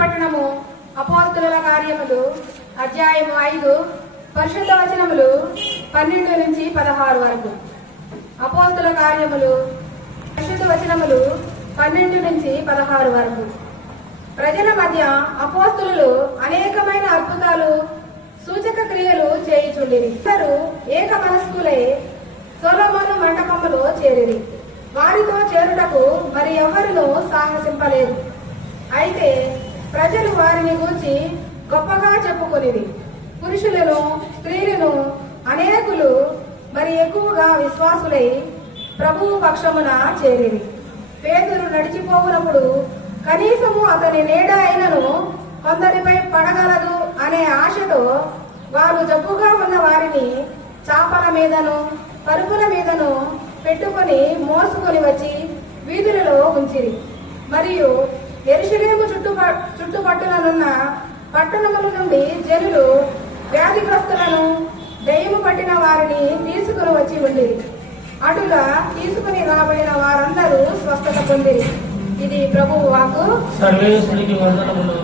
పట్టణము అపోస్తుల కార్యములు అధ్యాయము ఐదు పరిశుద్ధ వచనములు పన్నెండు నుంచి పదహారు వరకు. అపోస్తుల కార్యములు పరిశుద్ధ వచనములు పన్నెండు నుంచి పదహారు వరకు. ప్రజల మధ్య అపోస్తులు అనేకమైన అద్భుతాలు సూచక క్రియలు చేయుచుండిరి. ఇద్దరు ఏక మనస్కులై సొలొమోను మండపములో చేరిరి. వారితో చేరుటకు మరి ఎవరినూ సాహసింపలేదు. అయితే ప్రజలు వారిని గూర్చి గొప్పగా చెప్పుకొనిది పురుషులను స్త్రీలను అనేకులు మరి ఎక్కువగా విశ్వాసులై ప్రభువు పక్షమున చేరిరి. పేదలు నడిచిపోవునప్పుడు కనీసము అతని నీడ అయినను కొందరిపై పడగలదు అనే ఆశతో వారు జబ్బుగా ఉన్న వారిని చాపల మీదను పరుపుల మీదను పెట్టుకొని మోసుకొని వచ్చి వీధులలో ఉంచిరి. మరియు ఎరుషులేము చుట్టుపక్కల పట్టణముల నుండి జనులు వ్యాధిగ్రస్తులను దయ్యము పట్టిన వారిని తీసుకుని వచ్చి ఉండిరి అటుగా తీసుకుని రాబడిన వారందరూ స్వస్థత పొందిరి. ఇది ప్రభువు వాకు సర్వేశ్వరికి వందనములు.